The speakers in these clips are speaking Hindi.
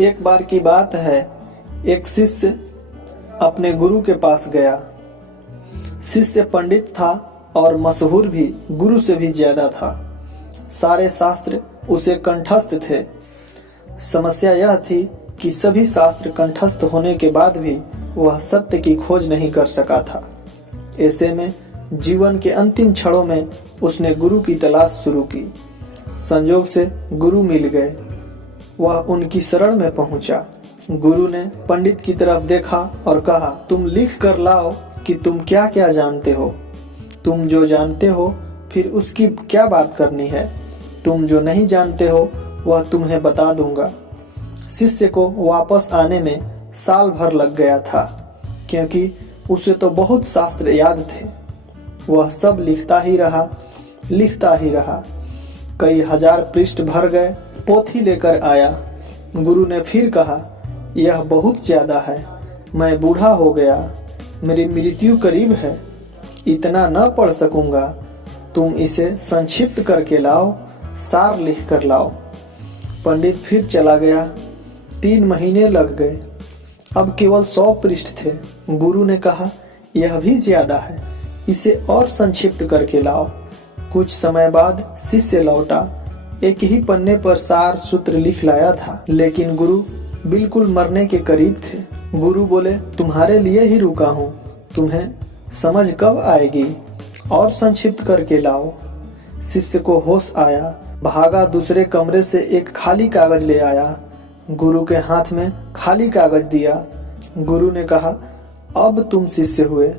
एक बार की बात है, एक शिष्य अपने गुरु के पास गया। शिष्य पंडित था और मशहूर भी गुरु से भी ज्यादा था। सारे शास्त्र उसे कंठस्थ थे। समस्या यह थी कि सभी शास्त्र कंठस्थ होने के बाद भी वह सत्य की खोज नहीं कर सका था। ऐसे में जीवन के अंतिम क्षणों में उसने गुरु की तलाश शुरू की। संयोग से गुरु मिल गए। वह उनकी शरण में पहुंचा। गुरु ने पंडित की तरफ देखा और कहा, तुम लिख कर लाओ कि तुम क्या क्या जानते हो। तुम जो जानते हो फिर उसकी क्या बात करनी है। तुम जो नहीं जानते हो वह तुम्हें बता दूंगा। शिष्य को वापस आने में साल भर लग गया था, क्योंकि उसे तो बहुत शास्त्र याद थे। वह सब लिखता ही रहा। कई हजार पृष्ठ भर गए। पोथी लेकर आया। गुरु ने फिर कहा, यह बहुत ज्यादा है। मैं बूढ़ा हो गया। मेरी मृत्यु करीब है। इतना न पढ़ सकूंगा। तुम इसे संक्षिप्त करके लाओ, सार लिख कर लाओ। पंडित फिर चला गया। 3 महीने लग गए। अब केवल 100 पृष्ठ थे। गुरु ने कहा, यह भी ज्यादा है। इसे और संक्षिप्त करके लाओ। कुछ समय बाद शिष्य लौटा। एक ही पन्ने पर सार सूत्र लिख लाया था, लेकिन गुरु बिल्कुल मरने के करीब थे। गुरु बोले, तुम्हारे लिए ही रुका हूँ। तुम्हें समझ कब आएगी? और संक्षिप्त करके लाओ। शिष्य को होश आया। भागा दूसरे कमरे से एक खाली कागज ले आया। गुरु के हाथ में खाली कागज दिया। गुरु ने कहा, अब तुम शिष्य हुए।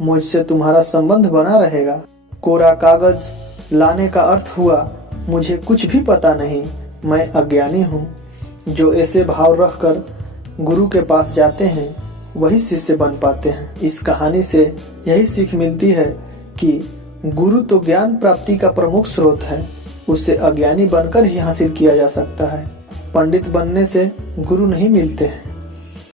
मुझसे तुम्हारा संबंध बना रहेगा। कोरा कागज लाने का अर्थ हुआ, मुझे कुछ भी पता नहीं, मैं अज्ञानी हूँ। जो ऐसे भाव रखकर गुरु के पास जाते हैं वही शिष्य बन पाते हैं। इस कहानी से यही सीख मिलती है कि गुरु तो ज्ञान प्राप्ति का प्रमुख स्रोत है। उसे अज्ञानी बनकर ही हासिल किया जा सकता है। पंडित बनने से गुरु नहीं मिलते हैं।